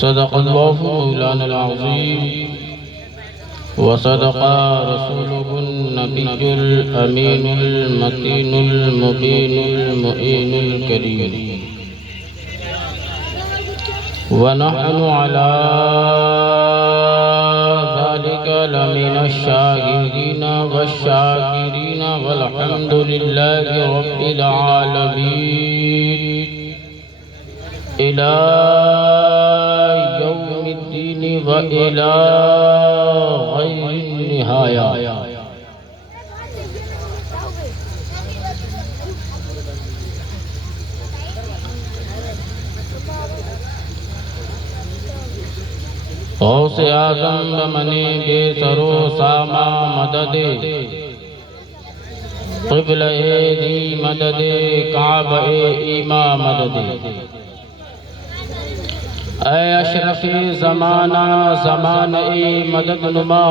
सदक़ल्लाहु मौलाना अज़ीम व सदक़ा रसूलुहुन नबियुल अमीनुल मतीनुल मुबीनुल मुईनुल करीम व नहनु अला ज़ालिका लमिनश शाहिदीन वश्शाकिरीन वल्हम्दुलिल्लाहि रब्बिल आलमीन इला यौमिद्दीन व इला गैरिन निहाया। गौसे आज़म बमने बेसरो सामा मददे क़िबले दी मददे काबे ईमा मददे ऐ अशरफ़े ज़माना ज़मान ए मदद नुमा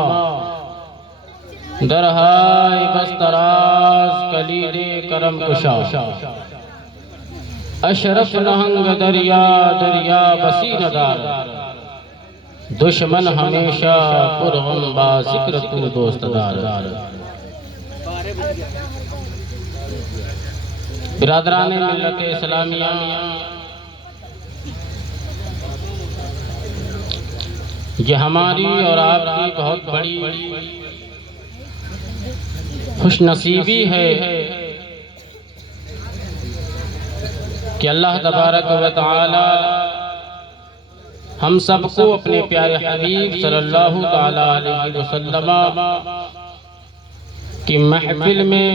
दरहाय बस्तराज कलीले करम कुशा अशरफ नहंग दरिया दरिया बसी नदार दुश्मन हमेशा पुरगम बा जिक्र तू दोस्तदार। बिरादराने मिल्लत इस्लामिया, ये हमारी और आपकी बहुत बड़ी खुशनसीबी है कि अल्लाह तबारक व तआला हम सबको अपने प्यारे हबीब सल्लल्लाहु ताला अलैहि वसल्लम की महफिल में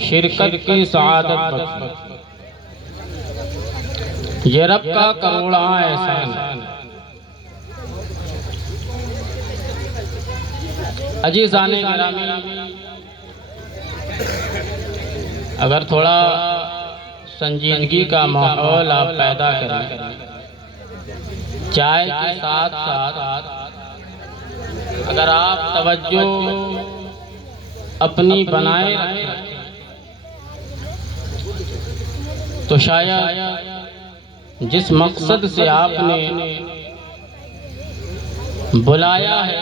शिरकत की सआदत बख्शी। ये रब का करोड़ा एहसान। अजीज़ाने गिरामी, अगर थोड़ा संजीदगी का माहौल आप पैदा करें, चाय के साथ साथ अगर आप तवज्जो अपनी बनाए रखें तो शायद जिस मकसद से आपने बुलाया है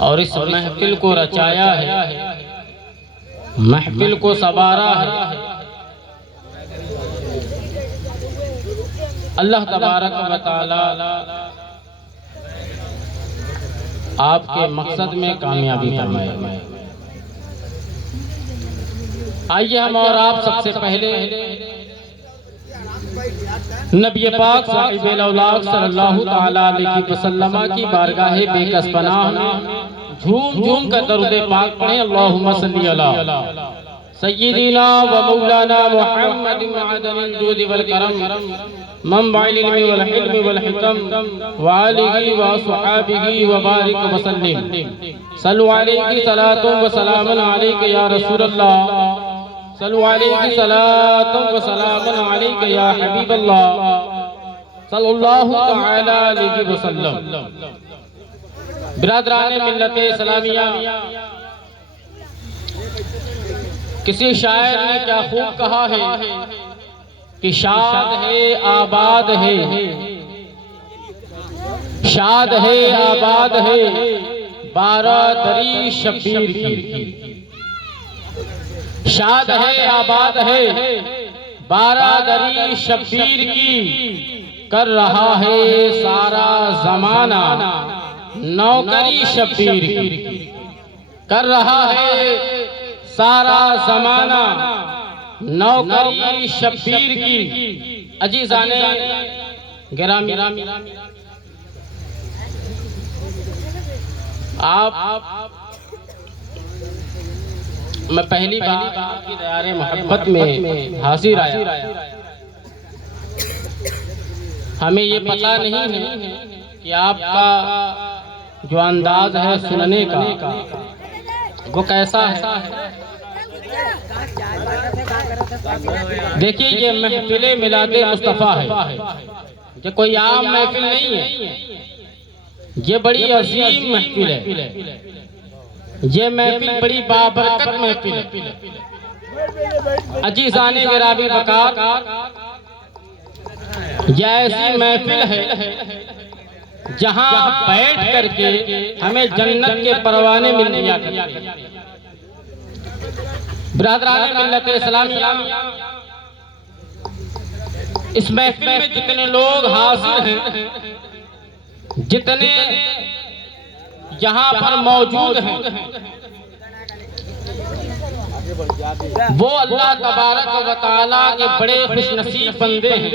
और इस महफिल को रचाया है, महफिल को संवारा है, अल्लाह तबारक व तआला आपके मकसद में कामयाबी फरमाए। आइए हम और आप सबसे पहले नबी पाक साहिबुल औलाद सल्लल्लाहु ताला अलैहि वसल्लम की बारगाह बेकस पनाह में झूम झूम कर दरूद पाक पढ़ें। अल्लाहुम्मा सल्ली अला सय्यिदिना व मौलाना मुहम्मद मअदनिल जूद वल करम मंबाइल इल्मी वल हिल्म वल हिकम व आलिहि व अस्हाबिहि व बारिक व सल्लिम। सल्लु अलैहि सलातुन व सलामुन अलैका या रसूलल्लाह, सल्लु अलैहि सलातुन व सलामुन अलैका या हबीबल्लाह सल्लल्लाहु तआला अलैहि वसल्लम। बिरादराने मिल्लत इस्लामिया, किसी शायर ने क्या खूब कहा है कि शाद है आबाद है, शाद है आबाद है बारादरी शब्बीर की, शाद है आबाद है बारादरी शब्बीर की, कर रहा है सारा जमाना नौकरी शब्बीर की, कर रहा है सारा जमाना नौकरी शब्बीर की। अजीज़ाने गिरामी, आप मैं पहली बार आपकी दयारे मोहब्बत में हाजिर आया। हमें ये पता नहीं है कि आपका जो अंदाज है सुनने का वो कैसा है। देखिए, ये महफिले मिलादे मुस्तफ़ा है, ये कोई आम महफिल नहीं है, ये बड़ी अजीम महफिल है, ये महफिल बड़ी बाबरकत महफिल है। अजीज़ाने गिरामी बकार, यह ऐसी महफिल है जहां बैठ करके हमें जन्नत के परवाने मिल जाया करते हैं। बिरादराने मिल्लत इस्लामिया, इस महफिल में जितने लोग हाजिर हैं, जितने यहाँ पर मौजूद हैं, वो अल्लाह तबारक व तआला के बड़े खुशनसीब बंदे हैं।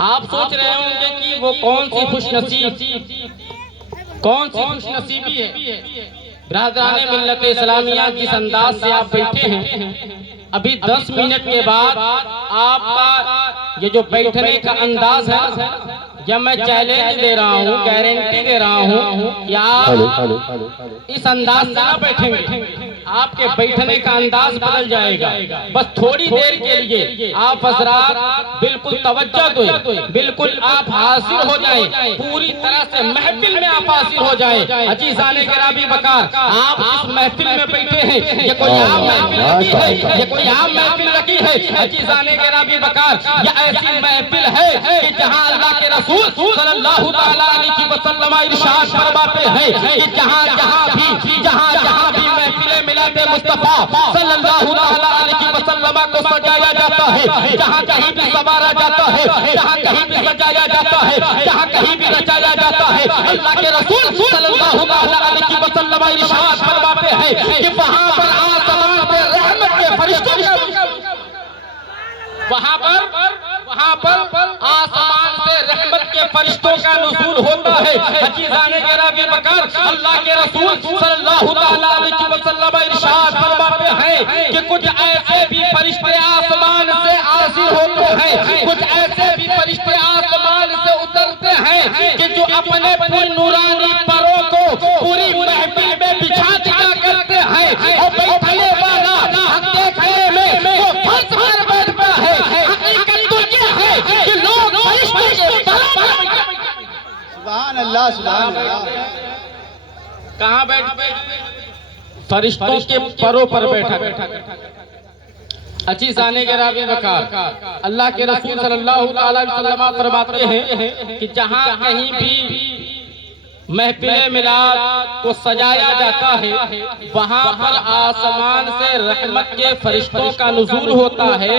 आप सोच रहे होंगे कि वो कौन सी खुशनसीबी है। बिरादराने मिल्लत इस्लामिया, जिस अंदाज से आप बैठे हैं, अभी 10 मिनट के बाद आपका ये जो बैठने का अंदाज है, जब मैं चैलेंज दे रहा हूँ, गारंटी दे रहा हूँ कि आप इस अंदाज से ना बैठेंगे, आपके बैठने का अंदाज बदल जाएगा। बस थोड़ी देर के लिए आप हज़रात बिल्कुल तवज्जो दें, बिल्कुल आप हाजिर हो जाएं, पूरी तरह से महफिल में आप हाजिर हो जाएं। अजीज़ाने गिरामी बकार, आप इस महफिल में बैठे हैं, ये कोई आम महफिल रखी है, ये कोई आम महफिल रखी है। अजीज़ाने गिरामी बकार, ये ऐसी महफिल है कि जहां अल्लाह के रसूल सल्लल्लाहु तआला अलैहि वसल्लम इरशाद फरमाते हैं कि जहां भी महफिल मिलादे मुस्तफा सल्लल्लाहु तआला अलैहि वसल्लम को सजाया जाता है, जहां कहीं भी संवारा जाता है, जहां कहीं भी सजाया जाता है, जहां कहीं भी रचाया जाता है, अल्लाह के रसूल सल्लल्लाहु तआला अलैहि वसल्लम इरशाद फरमाते हैं कि वहां पर आसमान पे रहमत के फरिश्तों, वहां पर आसमान से रहमत के फरिश्तों का नुज़ूल होता है। अजीज़ाने गिरामी बकार, अल्लाह के रसूल सल्लल्लाहु तआला अलैहि वसल्लम इरशाद फरमाते हैं कि कुछ ऐसे भी फरिश्ते आसमान से हाजिर होते हैं, कुछ ऐसे भी फरिश्ते आसमान से उतरते हैं कि जो अपने नूरानी परों को पूरी महफिल में बिछा दिया करते हैं और बैठने वाला देखने में वो फर्श पर बैठता है। हकीकत तो ये है कि लोग फरिश्तों के बराबर, सुभान अल्लाह, सुभान अल्लाह, कहाँ बैठते? फरिश्तों के परों पर बैठा। अजीज़ाने गिरामी बकार, अल्लाह के रसूल सल्लल्लाहु अलैहि वसल्लम फरमाते हैं कि जहाँ कहीं भी महफिल मिलाद को सजाया जाता है, वहाँ पर आसमान से रहमत के फरिश्तों का नुज़ूल होता है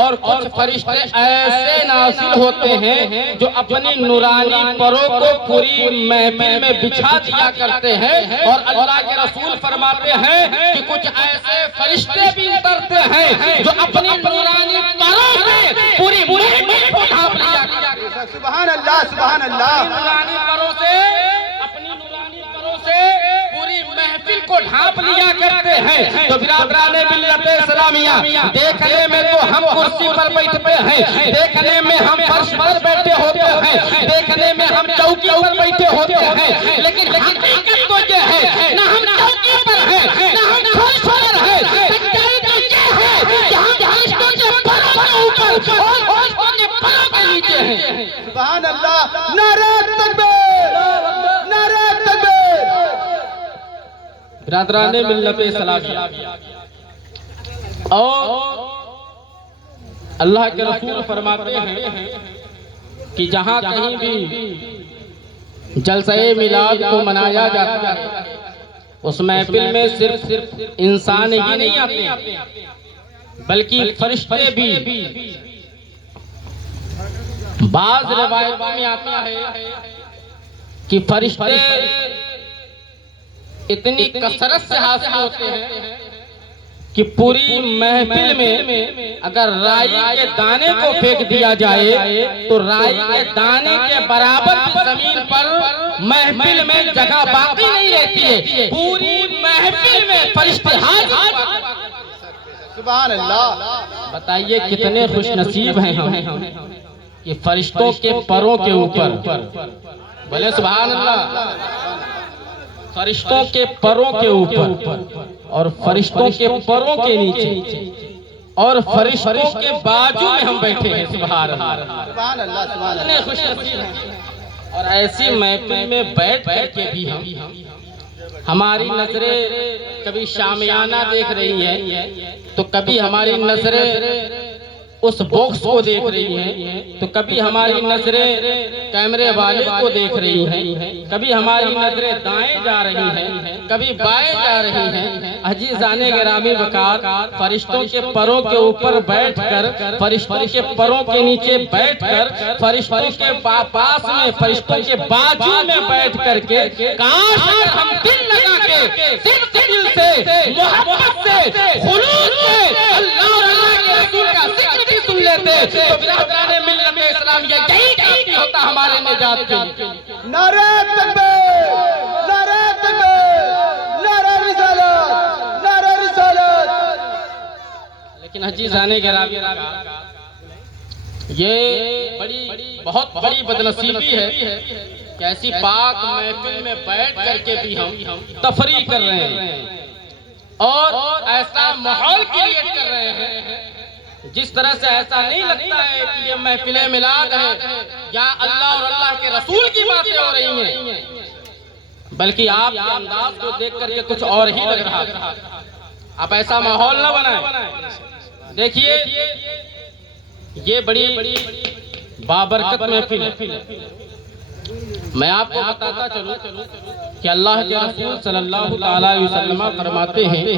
और कुछ फरिश्ते ऐसे नाज़िल होते हैं जो अपनी नूरानी परों को पूरी महफिल में बिछा दिया करते हैं। और अल्लाह के रसूल फरमाते हैं कि कुछ ऐसे फरिश्ते भी उतरते हैं जो अपनी नूरानी परों से पूरी महफिल को ढांप लिया करते हैं। सुभान अल्लाह, सुभान अल्लाह, नूरानी परों से, पूरी महफिल को ढांप लिया करते हैं। तो बिरादराने मिल्लत इस्लामिया, देखने में तो हम कुर्सी पर बैठते हैं, देखने में हम फर्श पर बैठे होते हैं, देखने में हम चौकी पर बैठे होते हैं, लेकिन हकीकत तो ये है ना हम चौकी पर हैं ना हम फर्श पर हैं। सच्चाई तो ये है कि हम फरिश्तों के परों के ऊपर और फरिश्तों के परों के नीचे हैं। सुभान अल्लाह, नारे तकबीर, नारे तकबीर। बिरादराने मिल्लत इस्लामिया, और अल्लाह के रसूल फरमाते हैं कि जहाँ कहीं भी जलसे मिलाद को मनाया जाता है, उस महफिल में सिर्फ इंसान ही नहीं आते, बल्कि फरिश्ते भी। बाज़ रिवायतों में आता है कि फरिश्ते इतनी कसरत से हासिल होते हैं कि पूरी महफिल में अगर राई के दाने को फेंक दिया जाए तो राई के दाने के बराबर जमीन पर महफिल में जगह बाकी नहीं रहती है। पूरी महफिल में फरिश्ते हाजिर। सुभान अल्लाह, बताइए कितने खुशनसीब हैं हम कि फरिश्तों के परों के ऊपर, बोले सुभान अल्लाह, फरिश्तों के परों के ऊपर और फरिश्तों के परों के नीचे और फरिश्तों के बाजू में हम बैठे हैं। सुभान अल्लाह, सुभान अल्लाह, सुभान अल्लाह, खुशनसीब हैं। और ऐसी महफिल में बैठ करके भी हम हमारी नजरें कभी शामियाना देख रही है, तो कभी हमारी नजरें उस बॉक्स को देख रही हैं, तो कभी हमारी नजरें कैमरे वाले को देख रही हैं, कभी हमारी नजरें दाएं जा रही हैं, कभी बाएं जा रही हैं। अजीज़ाने गिरामी वक़ार, फरिश्तों के परों के ऊपर बैठकर, फरिश्तों के परों के नीचे बैठकर, फरिश्तों के पास में, फरिश्तों के बाजू में बैठ करके काश अगर हम दिल लगा के दिल से मोहब्बत से खुलूस से अल्लाह और अल्लाह के रसूल का जिक्र भी सुन लेते तो बिरादराने मिल्लत इस्लामिया यही काफी होता हमारे निजात के लिए। नारे तकबीर, नारे तकबीर, नारे रिसालत, नारे रिसालत। लेकिन अजीज़ाने गिरामी, ये बहुत बड़ी बदनसीबी है कि ऐसी पाक महफिल में बैठ करके भी हम तफरी कर रहे हैं और ऐसा माहौल क्रिएट कर रहे हैं जिस तरह से ऐसा नहीं लगता है कि ये महफिल मिलाद है या अल्लाह और अल्लाह के रसूल की बातें हो रही हैं, बल्कि आपके अंदाज को देख करके कुछ और ही लग रहा था। आप ऐसा माहौल ना बनाएं। देखिए, ये बड़ी बाबरकत महफिल है। मैं आपको बताता चलूं कि अल्लाह के रसूल सल्लल्लाहु अलैहि वसल्लम फरमाते हैं,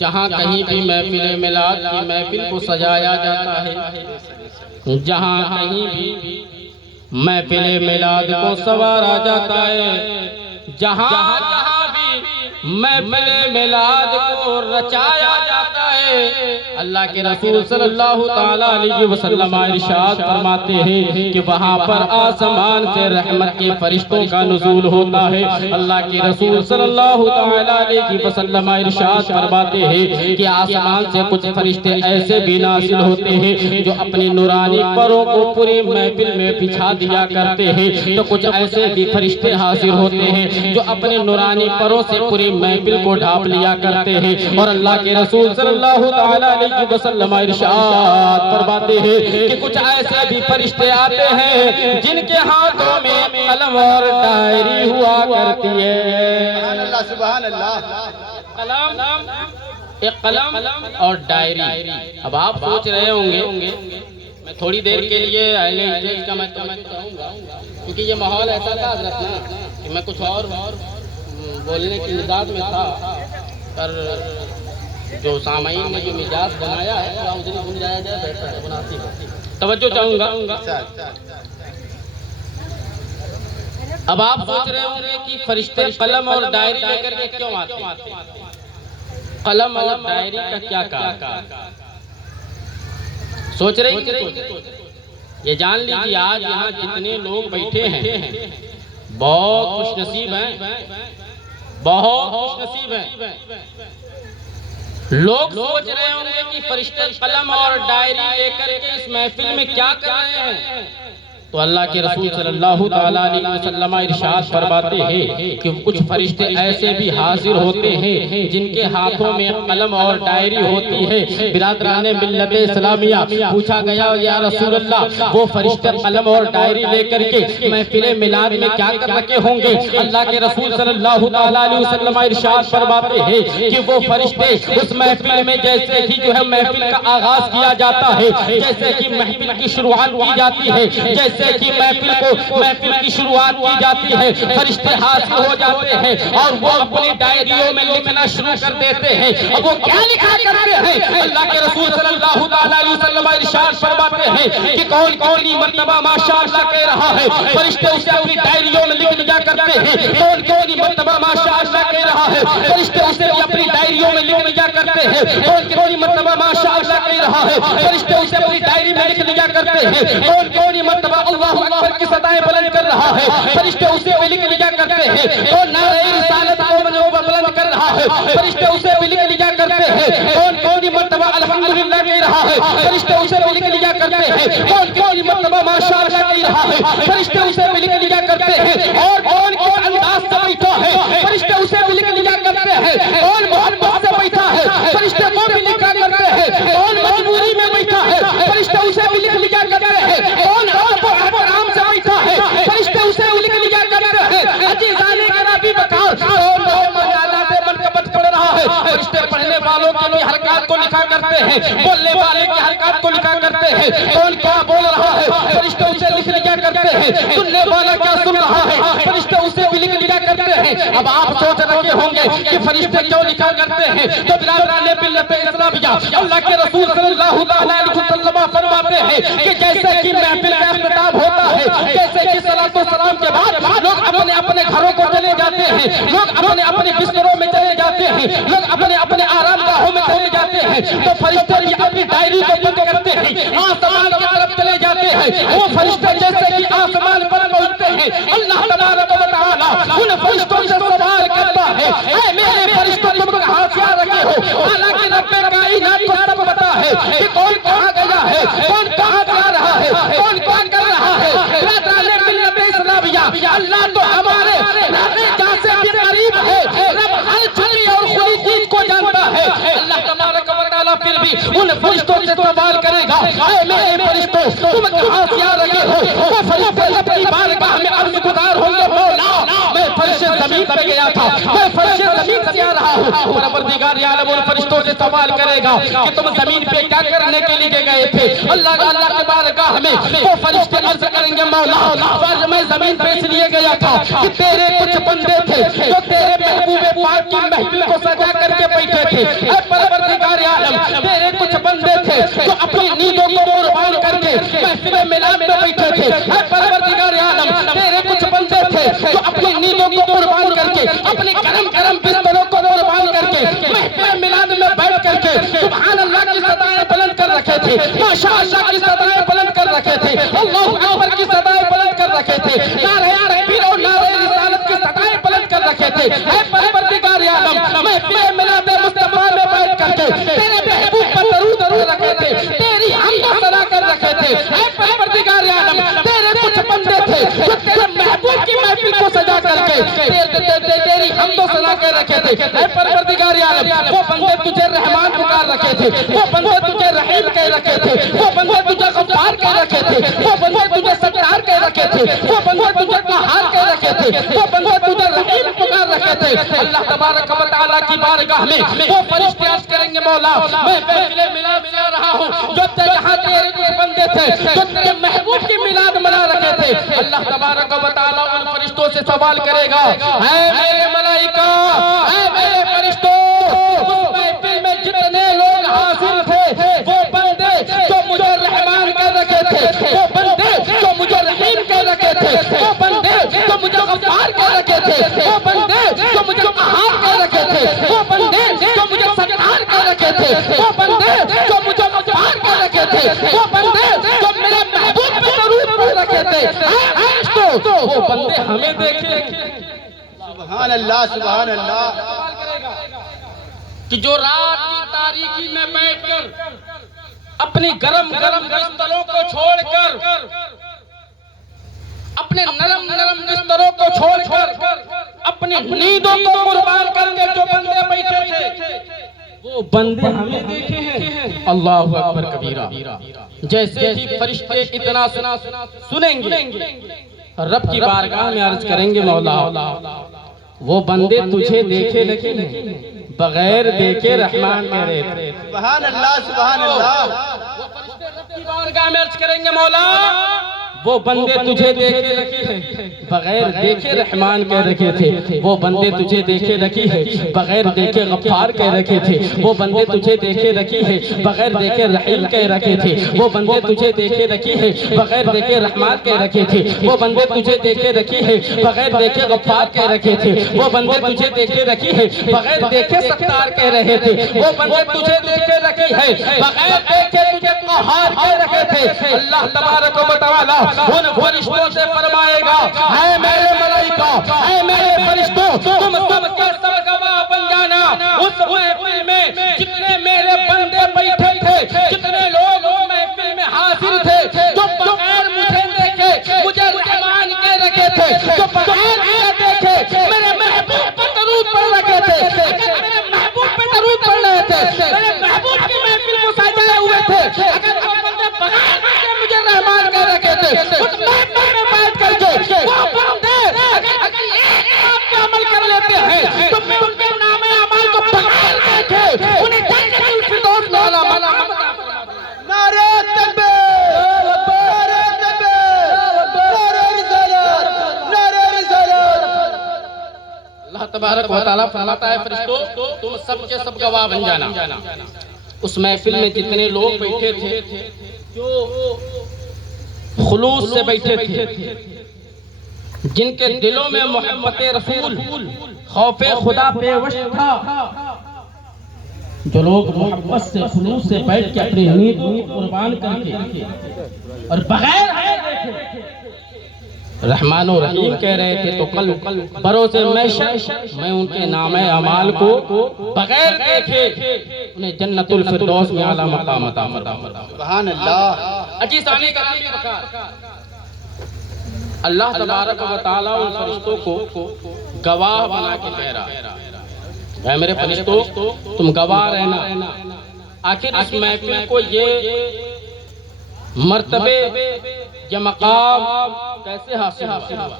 जहाँ कहीं भी महफिल मिलाद की महफिल को सजाया जाता है, जहाँ कहीं भी महफिल मिलाद को सवारा जाता है, जहाँ भी महफिल मिलाद को रचाया जाता है, अल्लाह के रसूल सल्लल्लाहु अलैहि वसल्लम इरशाद फरमाते हैं कि वहाँ पर आसमान से रहमत के फरिश्तों का नुज़ूल होता है। अल्लाह के रसूल सल्लल्लाहु अलैहि वसल्लम इरशाद फरमाते हैं कि आसमान से कुछ फरिश्ते ऐसे भी नाज़िल होते हैं जो अपनी नूरानी परों को पूरी महफिल में बिछा दिया करते हैं, तो कुछ ऐसे भी फरिश्ते हाजिर होते हैं जो अपने नूरानी परों से पूरी महफिल को ढांप लिया करते हैं। और अल्लाह के रसूल सल्लल्लाहु अलैहि वसल्लम इरशाद फरमाते हैं कि कुछ ऐसे भी फरिश्ते आते हैं जिनके हाथों में कलम और डायरी हुआ करती है। सुभान अल्लाह। एक कलम और डायरी। अब आप सोच रहे होंगे, मैं थोड़ी देर के लिए अहले स्टेज का मैं कहूँगा, क्योंकि ये माहौल ऐसा था हज़रत ना कि मैं कुछ और बोलने की मिजाज में था, पर जो सामाईन ने जो मिजाज बनाया है तो उधर घूम जाया जाए, बैठा है मुनासिब तवज्जो चाहूँगा। अब आप सोच रहे होंगे कि फरिश्ते कलम और डायरी लेकर के क्यों आते हैं? कलम और डायरी का क्या काम? सोच रहे हैं? ये जान लीजिए, आज यहाँ जितने लोग बैठे हैं बहुत खुशनसीब हैं, बहुत खुशनसीब हैं। लोग सोच रहे होंगे कि फरिश्ते कलम और डायरी लेकर के इस महफिल में क्या कर रहे हैं, तो अल्लाह के रसूल सल्लल्लाहु अलैहि वसल्लम इरशाद फरमाते हैं कि कुछ फरिश्ते ऐसे भी हाजिर होते हैं जिनके हाथों में कलम और डायरी होती है। बिरादराने मिल्लत इस्लामिया, पूछा गया या रसूल अल्लाह, वो फरिश्ते कलम और डायरी लेकर के महफिल मिलाद में क्या कर रखे होंगे? अल्लाह के रसूल सल्लल्लाहु अलैहि वसल्लम इरशाद फरमाते हैं कि वो फरिश्ते उस महफिल में जैसे ही जो है महफिल का आगाज किया जाता है, जैसे कि महफिल की शुरुआत की जाती है, जैसे कि महफिल की शुरुआत की जाती है, फरिश्ते हाजिर हो जाते हैं और वो अपनी डायरियों में लिखना शुरू कर देते हैं। अब वो क्या लिखा करते हैं? अल्लाह के रसूल सल्लल्लाहु अलैहि वसल्लम इरशाद फरमाते हैं कि कौन कौन मर्तबा माशाअल्लाह कह रहा है, फरिश्ते उसे अपनी डायरियों में लिख लिया करते हैं। कौन कौन मर्तबा माशाअल्लाह कह रहा है, फरिश्ते उसे अपनी डायरियों में लिख लिया करते हैं। कौन कौन मर्तबा माशाअल्लाह कह रहा है, फरिश्ते उसे अपनी डायरी में लिख लिया करते हैं। कौन कौन मर्तबा अल्लाहु अकबर की सदाएं बुलंद कर रहा है, फरिश्ते उसे भी लिख लिया करते हैं। कौन नारे रिसालत को बुलंद कर रहा है, फरिश्ते उसे भी लिख लिया करते हैं। कौन कौन मर्तबा अल्हम्दुलिल्लाह कह रहा है, फरिश्ते उसे भी लिख लिया करते हैं। कौन कौन मर्तबा माशाअल्लाह कह रहा है, फरिश्ते उसे भी लिख लिया करते हैं। और कौन कौन अंदाज से बैठा है, फरिश्ते उसे भी लिख लिया करते हैं। कौन मोहब्बत से बैठा है, फरिश्ते को भी लिखा करते हैं। कौन मजबूरी में बैठा है, फरिश्ते उसे भी लिख लिया करते हैं। कौन आराम से बैठा है, फरिश्ते उसे भी लिख लिया करते हैं। अजीज़ाने गिरामी वक़ार, पढ़ने वालों के भी हरकत को लिखा करते हैं, बोलने वाले की हरकत को लिखा करते हैं। कौन क्या बोल रहा है फरिश्ते उसे लिख लिया करते हैं, सुनने वाला क्या सुन रहा है फरिश्ते उसे भी लिख लिया करते हैं। अब आप सोच रहे होंगे कि फरिश्ते क्यों लिखा करते हैं, तो बिरादराने मिल्लत इस्लामिया अल्लाह के रसूल सल्लल्लाहु अलैहि वसल्लम फरमाते हैं कि जैसे कि महफिल का इख्तिताम होता है, जैसे कि सलातो सलाम के बाद लोग अपने अपने घरों को चले जाते हैं, लोग अपने अपने बिस्तरों में चले जाते हैं, लोग अपने अपने आरामगाहों में चले जाते हैं, तो फरिश्ते भी अपनी डायरी को बंद करते हैं, आसमान की तरफ चले जाते हैं। वो फरिश्ते जैसे कि आसमान पर पहुंचते हैं, अल्लाह तबारक व तआला उन फरिश्तों से सवाल करता है, ऐ मेरे फरिश्तों तुम कहां से आ रहे हो? हालांकि रब्बे कायनात को सब पता है कि कौन कहां गया है, कौन कहां जा रहा है, कौन क्या कर रहा है। बिरादराने मिल्लत इस्लामिया अल्लाह तो हमारे राज़े जहां से भी करीब है, रब हर छुपी और खुली चीज को जानता है। अल्लाह तबारक व तआला फिर भी उन फरिश्तों से सवाल करेगा, ऐ मेरे फरिश्तों तुम कहां से आ रहे हो? वो फरिश्ते अपनी बारगाह में अर्ज़ गुज़ार होंगे, मौला मैं फर्श ज़मीन पे गया था, मैं फर्श ज़मीन से आ रहा हूं। परवरदिगार आलम उन फरिश्तों से सवाल करेगा कि तुम जमीन पे क्या करने के लिए गए थे? अल्लाह के बारगाह में वो फरिश्ते अर्ज़ करेंगे, मौला मैं जमीन पे इसलिए गया था कि तेरे कुछ बंदे थे जो तेरे महबूबे पाक की महफिल को सजा करके बैठे थे। ऐ परवरदिगार आलम तेरे कुछ बंदे थे जो अपनी नींदों को कुर्बान करके महफिल मिलाद में बैठे थे। ऐ परवरदिगार आलम तेरे कुछ बंदे थे जो अपनी नींदों को कुर्बान करके अपने गरम गरम बिस्तरों को कुर्बान करके महफिल मिलाद में बैठ करके सुभान अल्लाह की सदाएं बुलंद कर रखे थे, माशाअल्लाह की सदाएं बुलंद कर रखे थे, अल्लाहू अकबर की सदाएं बुलंद कर रखे थे, नारे तकबीर और नारे रिसालत की सदाएं बुलंद कर रखे थे। ऐ परवरदिगार आलम महफिल मिलाद मुस्तफा में बैठ करके तेरे महबूब पर दरूद कर रखे थे, तेरी हमद सना कर रखे थे। ऐ परवरदिगार आलम तेरे कुछ बंदे थे जो तेरे महबूब की महफिल को सजा करके तेरी हमद सना कर रखे थे। ऐ परवरदिगार आलम वो बंदे तुझे रहमान पुकार रखे थे, वो बंदे तुझे रहीम कह रखे थे, वो बंदे तुझे गफ्फार कह रखे थे, वो बंदे तुझे सत्तार कह रखे थे, वो बंदे तुझे कहार कह रखे थे, वो बंदे तुझे रहीम पुकार रखे थे। अल्लाह तबारक व तआला की बारगाह में वो फरिश्ते अर्ज़ करेंगे, मौला मैं महफिल मिलाद में आ रहा हूं जो जहां तेरे कुछ बंदे थे जो तेरे महबूब की मिलाद मना रखे थे। अल्लाह तबारक व तआला उन फरिश्तों से सवाल करेगा, ऐ मेरे मलाइका, ऐ मेरे फरिश्तों उस महफिल में जितने लोग हाजिर थे वो बंदे जो मुझे रहमान कह रखे थे, वो बंदे जो मुझे रहीम कह रखे थे, वो बंदे जो मुझे गफ्फार कह रखे थे, वो बंदे जो मुझे कहार कह रखे थे, वो बंदे जो मुझे सत्तार कह रखे थे, वो बंदे जो मुझे गफ्फार कह रखे थे, वो बंदे जो मेरे महबूब पे दरूद पढ़ रखे थे। तो वो बंदे हमें देखे सुभान अल्लाह, सुभान अल्लाह। कि जो रात की तारीकी में बैठकर अपनी गरम गरम बिस्तरों को छोड़कर, अपने नरम नरम बिस्तरों को छोड़कर अपनी नींदों को कुर्बान करके जो बंदे बैठे थे वो बंदे हमें देखे हैं। अल्लाहु अकबर कबीरा। जैसे ही फरिश्ते इतना सुनेंगे रब की बारगाह में अर्ज करेंगे, मौला वो बंदे तुझे देखे नहीं बगैर देखे रहमान कह रहे थे। सुभान अल्लाह, सुभान अल्लाह। वो फरिश्ते रब की बारगाह में अर्ज करेंगे, मौला वो बंदे तुझे देखे रखे हैं बगैर देखे रहमान कह रखे थे, वो बंदे तुझे देखे रखी है बगैर देखे गफ्फार कह रखे थे, वो बंदे तुझे देखे रखी है बगैर देखे रहीम कह रखे थे, वो बंदे तुझे देखे रखी है बगैर देखे रहमान कह रखे थे, वो बंदे तुझे देखे रखी है बगैर देखे गफ्फार कह रखे थे, वो बंदे तुझे देखे रखी है बगैर देखे सत्तार कह रहे थे, वो बंदे तुझे देखे रखी है बगैर देखे तुझे कहार कह रखे थे। अल्लाह तबारक व तआला उन फरिश्तों से फरमाएगा, ऐ मेरे मलाइका, ऐ मेरे फरिश्तों तुम सबके सब गवाह बन जाना। उस महफिल में जितने मेरे बंदे बैठे थे, जितने लोग उस महफिल में हाजिर थे जो बगैर मुझे देखे मुझे रहमान कह रखे थे, जो बगैर मुझे देखे मेरे महबूब पर दरूद पढ़ रखे थे, मेरे महबूब पे दरूद पढ़ रहे थे, मेरे महबूब की महफिल को सजाए हुए थे, अगर वो बंदे बगैर देखे मुझे रहमान कह रखे थे उस महफिल में बैठ करके वो बंदे अगर एक काम पे अमल कर लेते हैं तो मैं उनके नामे अमल को बगैर देखे तबारक व तआला फरमाता है, फरिश्तों तुम सब के सब गवाह बन जाना। उस महफिल में जितने लोग बैठे थे जो खुलूस से बैठे थे, जिनके दिलों में मोहब्बत रसूल खौफे खुदा पेवश था, जो लोग मोहब्बत से खुलूस से बैठ के अपनी नींद को कुर्बान करके और बगैर रहमान और रहीम कह रहे थे, तो कल बरोसे मैं उनके नाम अमाल को बगैर देखे उन्हें जन्नतुल फिरदौस में आला मकाम अता फरमाऊंगा। सुभान अल्लाह। अजीज़ाने करामी वक़ार, अल्लाह तबारक व तआला उन फरिश्तों को गवाह बना के कह रहा है, मेरे फरिश्तों तुम गवाह रहना। आखिर इस महफिल को ये मर्तबे ये मकाम कैसे हासिल हुआ?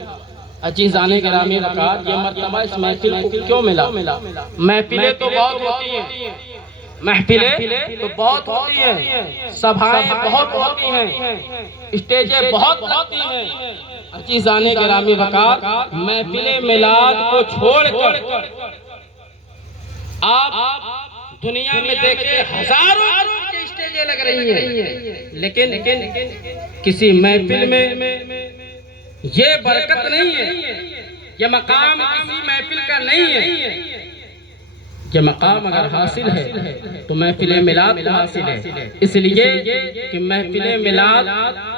अजीज़ाने गिरामी वक़ार, ये मर्तबा इस महफिल को क्यों मिला? महफिलें तो बहुत होती हैं, महफिलें तो बहुत होती हैं, सभाएं बहुत होती हैं, स्टेजें बहुत होती हैं। अजीज़ाने गिरामी वक़ार, महफिले मिलाद को छोड़कर आप दुनिया में देखे हजारों की स्टेजें लग रही हैं, लेकिन किसी महफिल में ये बरकत नहीं है, ये मकाम किसी महफिल का नहीं है। ये मकाम अगर हासिल है तो महफिले मिलाद को हासिल है, इसलिए कि महफिले मिलाद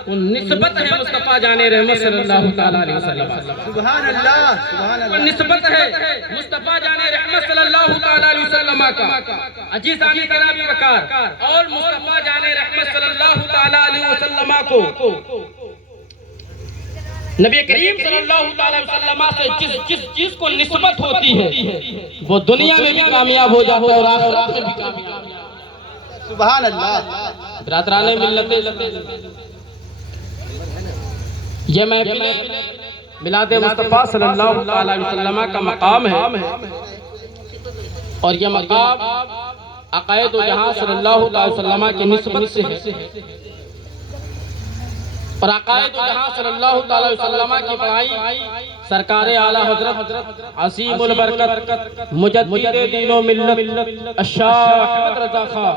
को निस्बत है मुस्तफा जाने रहमत सल्लल्लाहु तआला अलैहि वसल्लम। सुभान अल्लाह, सुभान अल्लाह। निस्बत है मुस्तफा जाने रहमत सल्लल्लाहु तआला अलैहि वसल्लम का। अजीज़ाने करामी वक़ार, और मुस्तफा जाने रहमत सल्लल्लाहु तआला अलैहि वसल्लम को नबी करीम सल्लल्लाहु अलैहि वसल्लम से जिस चीज को निस्बत होती है वो दुनिया में भी कामयाब हो जाता है और आखिरत में भी कामयाब। सुभान अल्लाह। बरादराने मिल्लते ये महफिल मिलाद मुस्तफा सल्लल्लाहु अलैहि वसल्लम का मकाम है, और ये मकाम अक़ायद व जहां सल्लल्लाहु अलैहि वसल्लम की निस्बत से है, और अक़ायद व जहां सल्लल्लाहु अलैहि वसल्लम की पढ़ाई सरकार आला हजरत असीमुल बरकत मुजद्दिद दीन व मिल्लत अशाह अहमद रज़ा खां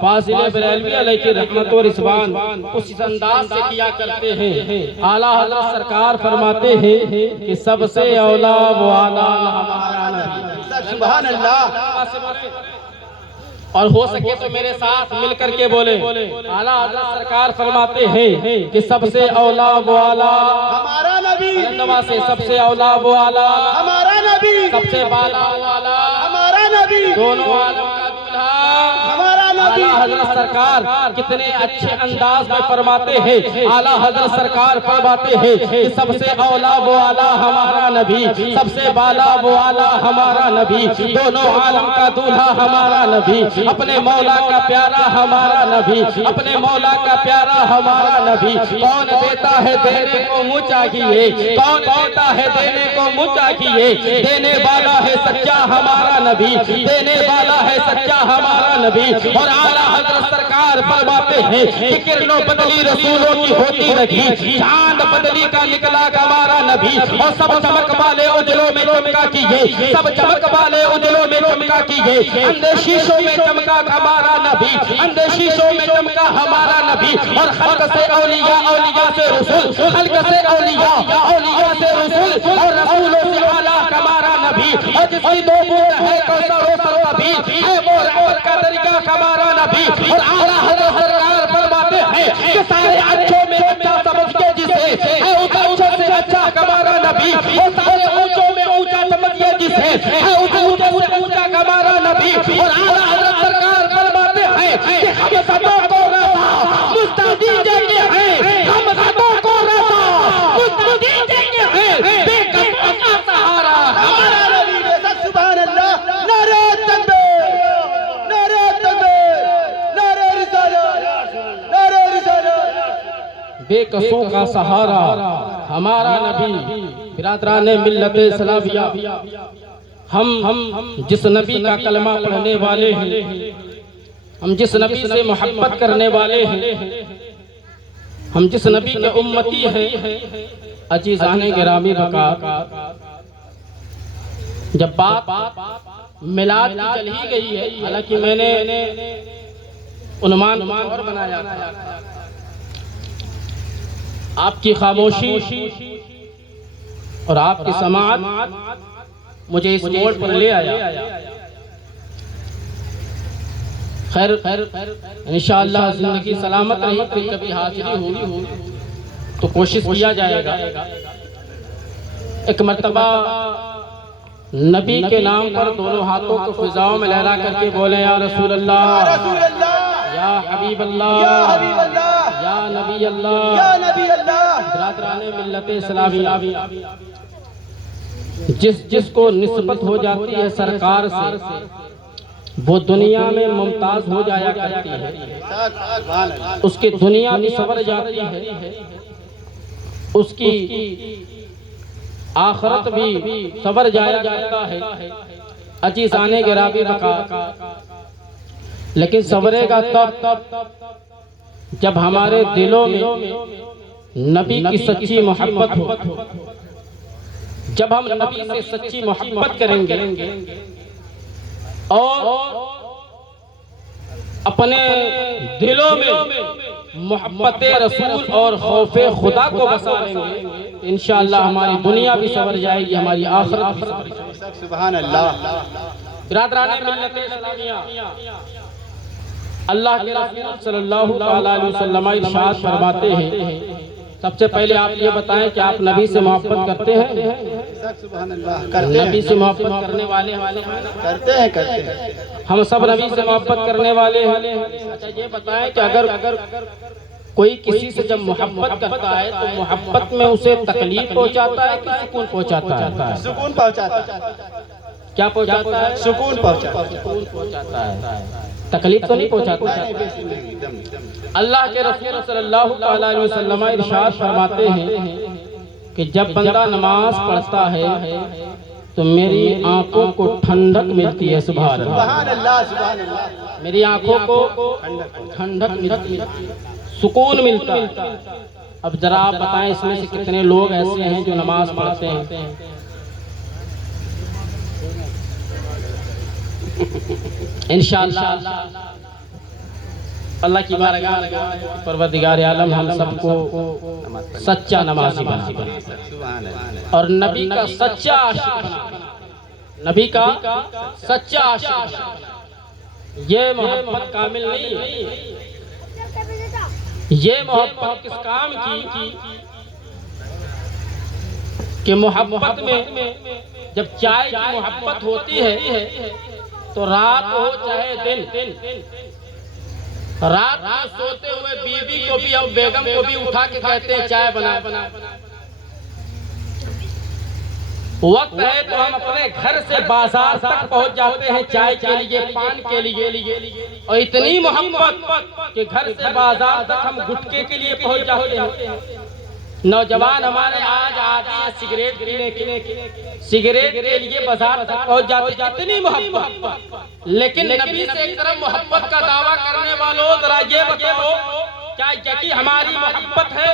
फाज़िल बरेलवी अलैहि रहमत व रिज़वान उस अंदाज से किया करते हैं। आला हज़रत सरकार फरमाते हैं कि सबसे औला वो आला हमारा नबी। सुभान अल्लाह। और हो सके तो मेरे साथ मिलकर के बोले, आला हज़रत सरकार फरमाते हैं कि सबसे औला वो आला हमारा नबी, दवा से सबसे औला वो आला हमारा नबी, सबसे बाला वाला हमारा नबी, दोनों आलम का दूल्हा हमारा नबी। आला हज़रत सरकार कितने अच्छे अंदाज में फरमाते हैं। आला हज़रत सरकार फरमाते हैं कि सबसे औला वो आला हमारा नबी, सबसे बाला वो आला हमारा नबी, दोनों आलम का दूल्हा हमारा नबी, अपने मौला का प्यारा हमारा नबी, अपने मौला का प्यारा हमारा नबी। कौन देता है देने को मुँह चाहिए, कौन देता है देने को मुँह चाहिए, देने वाला है सच्चा हमारा नबी, देने वाला है सच्चा हमारा नबी। और आला हज़रत सरकार फरमाते हैं कि किरणों बदली रसूलों की होती रही, चांद बदली का निकला हमारा नबी, और सब चमक वाले उजलों में चमका कीजिए, सब चमक वाले उजलों में चमका कीजिए। अंधे शीशों में चमका हमारा नबी, अंधे शीशों में चमका हमारा नबी। और खल्क से औलिया, औलिया से रसूल, खल्क से औलिया, औलिया से रसूल, और रसूलों से आला हमारा नबी। और जिसकी दो बूंद है कौसर व सरसबील है वो रहमत का तरीका हमारा नबी। और आला हज़रत सरकार फरमाते हैं कि सारे अच्छों में अच्छा समझ के जिसे है उस अच्छे से अच्छा हमारा नबी, और सारे ऊंचों में ऊंचा समझिए जिसे है उस ऊंचे से ऊंचा हमारा नबी। और आला हज़रत सरकार फरमाते हैं कि हम सबों को रज़ा मुस्तदी देंगे हैं, हम सबों को रज़ा मुस्तदी देंगे हैं, बेकसों का सहारा हमारा नबी। सुभान अल्लाह। नारे तकबीर, नारे तकबीर, नारे रिसालत, नारे रिसालत। बेकसों का सहारा हमारा नबी। बिरादराने मिल्लत इस्लामिया, हम जिस नबी का कलमा पढ़ने वाले हैं, हम जिस नबी से मोहब्बत करने वाले हैं, हम जिस नबी के उम्मती हैं, अजीज़ाने गिरामी वक़ार, जब बात मिलाद की चल ही गई है, हालांकि मैंने उन्मान और बनाया था, आपकी खामोशी और आपकी समाअत मुझे इस मोड़ पर ले आया। खैर इंशाअल्लाह जिंदगी सलामत रही, फिर कभी हाजिरी होगी तो कोशिश किया जाएगा। एक मर्तबा नबी के नाम पर दोनों हाथों को फिजाओं में लहरा करके बोले, या रसूल अल्लाह, या हबीब अल्लाह, या नबी अल्लाह। बिरादराने मिल्लत इस्लामिया, जिसको निस्बत हो जाती है सरकार से, वो दुनिया में मुमताज हो जाया करती है, उसकी दुनिया भी सवर जाती है, उसकी आखिरत भी सवर जाया जाता है। अजीज़ाने गिराबी बका, लेकिन सवरेगा तब जब हमारे दिलों में नबी की सच्ची मोहब्बत हो। जब हम नबी से सच्ची मोहब्बत करेंगे और अपने दिलों में मोहब्बत रसूल और खौफे खुदा को बसा लेंगे, इंशाअल्लाह हमारी दुनिया भी सवर जाएगी, हमारी आखिरत भी सवर जाएगी। सुभान अल्लाह। बिरादराने मिल्लत इस्लामिया, अल्लाह के रसूल सल्लल्लाहु अलैहि वसल्लम इरशाद फरमाते हैं, सबसे पहले आप ये बताएं कि आप नबी से मोहब्बत करते हैं? सुभान अल्लाह। नबी से मोहब्बत करने वाले करते हैं। हम सब नबी से मोहब्बत करने वाले हैं। अच्छा ये बताएं कि अगर कोई किसी से जब मोहब्बत करता है तो मोहब्बत में उसे तकलीफ पहुंचाता है कि सुकून पहुंचाता है? सुकून पहुंचाता है। क्या पहुंचाता है? सुकून पहुंचाता है, तकलीफ तो नहीं पहुंचाता है। अल्लाह के रसूल सल्लल्लाहु अलैहि वसल्लम इरशाद फरमाते हैं कि जब बंदा नमाज पढ़ता है तो मेरी आंखों को ठंडक मिलती है। सुभान अल्लाह, सुभान अल्लाह। मेरी आंखों को ठंडक मिलती है, सुकून मिलता है। अब जरा आप बताएं इसमें से कितने लोग ऐसे हैं जो नमाज पढ़ते हैं? इंशाअल्लाह अल्लाह की बारगाह में परवरदिगार आलम हम सबको सच्चा नमाजी बना और नबी का सच्चा आशिक बना, नबी का सच्चा आशिक। ये मोहब्बत कामिल नहीं है। ये मोहब्बत किस काम की कि मोहब्बत में जब चाय की मोहब्बत होती है तो रात हो चाहे दिन, रात में सोते हुए बीवी को भी हम बेगम को भी उठा के कहते हैं चाय बना। वक्त है तो हम अपने घर से बाजार तक पहुंच जाते हैं चाय के लिए, पान के लिए, और इतनी मोहब्बत कि घर से बाजार तक हम गुटके के लिए पहुंच जाते हैं। नौजवान हमारे आज आते हैं सिगरेट पीने के, सिगरेट के लिए बाजार तक पहुंच जाते हैं, इतनी मोहब्बत। लेकिन नबी से एक तरफ मोहब्बत का दावा करने वालों जरा ये बताओ, क्या यही हमारी मोहब्बत है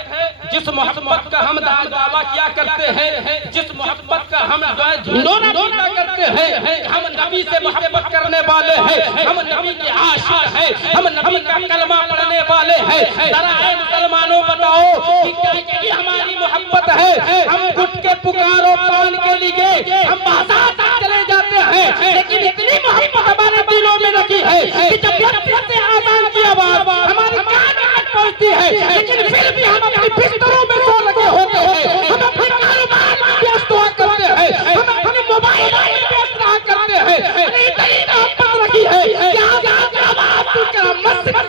जिस मोहब्बत का हम दावा किया करते हैं, जिस मोहब्बत का हम ढिंढोरा पीटा करते हैं? हम नबी से मोहब्बत करने वाले हैं, हम नबी के आशिक हैं, हम नबी का कलमा पढ़ने वाले हैं। जरा ऐ मुसलमानों बताओ कि क्या यही हमारी मोहब्बत है? हम गुटके पुकारो पान के लिए हम बाजार तक चले जाते हैं, लेकिन इतनी मोहब्बत हमारे दिलों में रखी है कि जब मस्जिद से आज़ान की आवाज हमारे कान तक पहुंचती है, लेकिन फिर भी हम अपने बिस्तरों में सो लगे होते हैं, हम अपने कारोबार में व्यस्त हुआ करते हैं, हम अपने मोबाइल में व्यस्त रहा करते हैं। इतनी मोहब्बत रखी है कि आज़ान की आवाज सुनकर हम मस्जिद।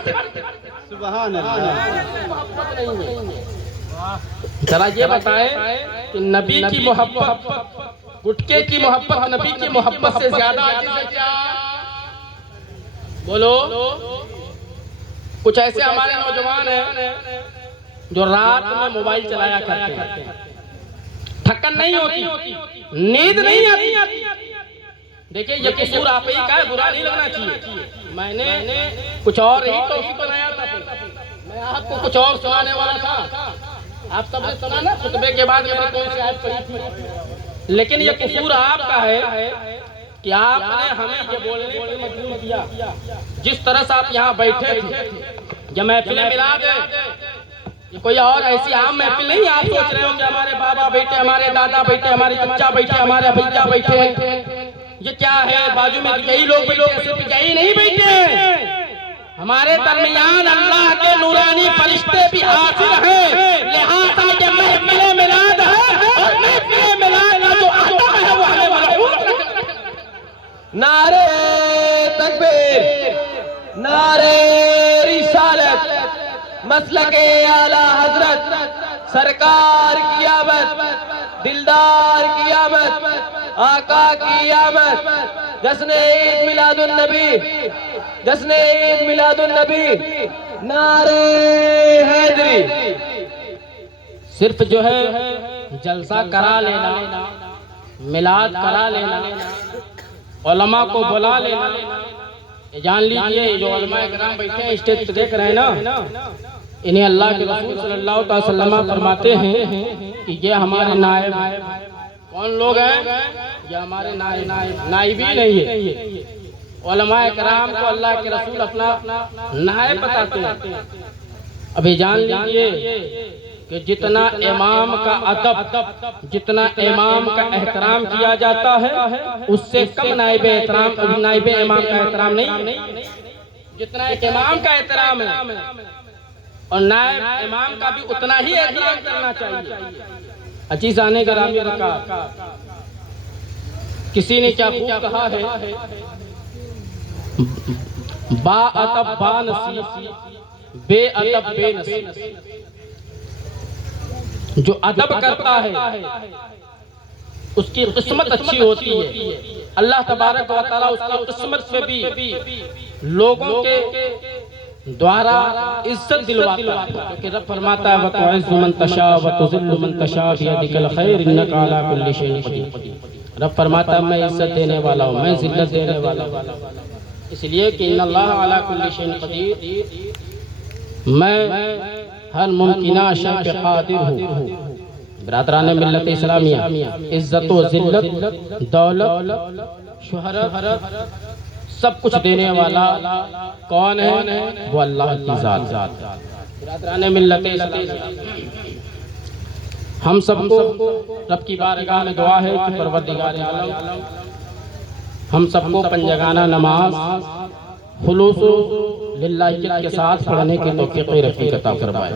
सुभान अल्लाह। जरा ये बताएं कि नबी की मोहब्बत, गुटके की मोहब्बत नबी की मोहब्बत से ज्यादा अजीज है क्या? बोलो। कुछ ऐसे हमारे नौजवान हैं जो रात में मोबाइल चलाया करते हैं, थकन नहीं होती, नींद नहीं आती। देखिए ये कसूर आप ही का है, बुरा नहीं लगना चाहिए। मैंने कुछ और ही टॉपिक बनाया था, मैं आपको कुछ और सुनाने वाला था। आप सबने सुना ना खुतबे के बाद मैंने कौन सी आयत पढ़ी थी? लेकिन ये कसूर आपका है कि आपने हमें ये बोलने पर मजबूर किया। जिस तरह से आप यहाँ बैठे थे, ये महफिल मिलाद है, ये कोई और ऐसी आम महफिल नहीं। आप सोच रहे हो कि हमारे बाबा बैठे, हमारे दादा बैठे, हमारे चचा बैठे, हमारे भैया बैठे, ये क्या है बाजू में यही लोग बैठे, सिर्फ यही नहीं बैठे, हमारे दरमियान अल्लाह के नूरानी फरिश्ते भी हाजिर हैं। लिहाजा ये महफिल मिलाद है और महफिल मिलाद का जो अहद है वो हमें मलऊन रखना। नारे तकबीर, नारे रिसालत, मसलके आला हजरत, सरकार की आमद, दिलदार की आमद, आका की आमद, जश्न ईद मिलादुन नबी, जश्न ईद मिलादुन नबी, नारे हैदरी। सिर्फ जो है जलसा करा लेना, मिलाद करा लेना, उलमा को बुला लेना, जान लीजिए जो उलमा इकराम बैठे हैं स्टेज पे देख रहे हैं ना, इन्हें अल्लाह के रसूल सल्लल्लाहु अलैहि वसल्लम फरमाते हैं कि ये हमारे नायब। कौन लोग हैं? ये हमारे नायब ही नहीं है। उलमा इकराम को अल्लाह के रसूल अपना नायब बताते हैं। अभी जान लीजिए कि जितना इमाम का अदब, जितना इमाम का एहतराम किया जाता है, उससे कम नाइब एहतराम, नाइब इमाम का एहतराम नहीं। जितना एक इमाम का एहतराम है और नाइब इमाम का भी उतना ही एहतराम करना चाहिए। अजीज आने ग्रामी रखा, किसी ने क्या खूब कहा है, बा अदब बा नसीब, बे अदब बे नसीब। जो अदब करता है उसकी किस्मत अच्छी होती है। अल्लाह तबारक व तआला उसकी किस्मत से भी लोगों के द्वारा इज्जत दिलवाता है। क्योंकि रब फरमाता है वतुइज़्ज़ु मन तशा व तुज़िल्लु मन तशा बियदिकल खैर इन्नका अला कुल्लि शैइन क़दीर। रब फरमाता है मैं इज्जत देने वाला हूँ, मैं जिल्लत देने वाला हूँ, इसलिए कि इन्नल्लाह अला कुल्लि शैइन क़दीर, मैं हर मुमकिना शय पे कादिर हूँ। बरादरान मिल्लत इस्लामिया, इज्जत व जिल्लत, दौलत, शोहरत, सब कुछ देने वाला कौन है? वो अल्लाह की ज़ात। बरादरान मिल्लत इस्लामिया, हम सबको रब की बारगाह में दुआ है कि परवरदिगार आलम हम सबको पंजगाना नमाज खुलूस लिल्लाहियत के साथ पढ़ने की तौफीक रफ़ीक अता फरमाए।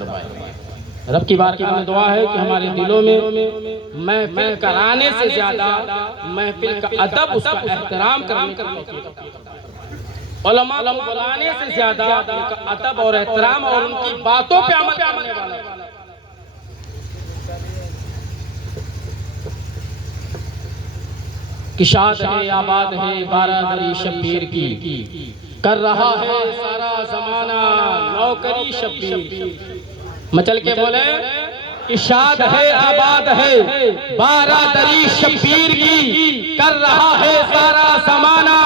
रब की बारगाह में दुआ है कि हमारे दिलों में महफिल कराने से ज्यादा महफिल का अदब, उसका एहतराम करने का तौफीक, उलमा को बुलाने से ज्यादा उनका अदब और एहतराम और उनकी बातों पे अमल करने वाला। कि शाद है आबाद है बारादरी शब्बीर की, कर रहा है सारा जमाना नौकरी शब्बीर की। मचल के बोले कि शाद है आबाद है बारादरी शब्बीर की, कर रहा है सारा जमाना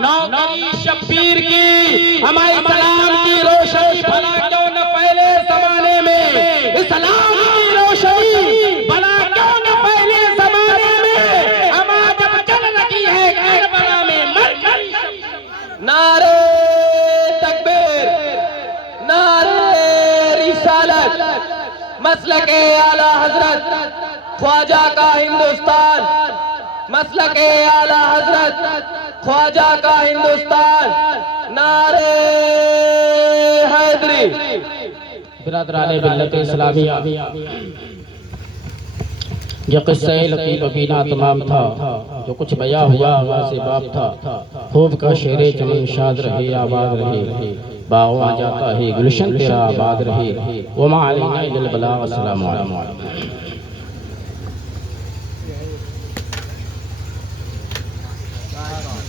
नौकरी शब्बीर की। हमारे सलाम की रोशनी भला क्यों न पहले जमाने में, इस्लाम की रोशनी भला क्यों न पहले जमाने में, हमारा जब चल रही है करबला में मरकरी। नारे तकबीर, नारे रिसालत, मसलके आला हजरत, ख्वाजा का हिंदुस्तान, मसलके आला हजरत, ख्वाजा का हिंदुस्तान, नारे हैदरी। बिरादरान मिल्लत इस्लामिया, ये क़िस्सा लतीफ़ बीना तमाम था, जो कुछ बयां हुआ आवाज़ बाप था। खूब का शेरे चमन शाद रहे आबाद रहे, बागवा जाता है गुलशन तेरा आबाद रहे। वमा अलैना इल्लल बलाग। अस्सलामु अलैकुम।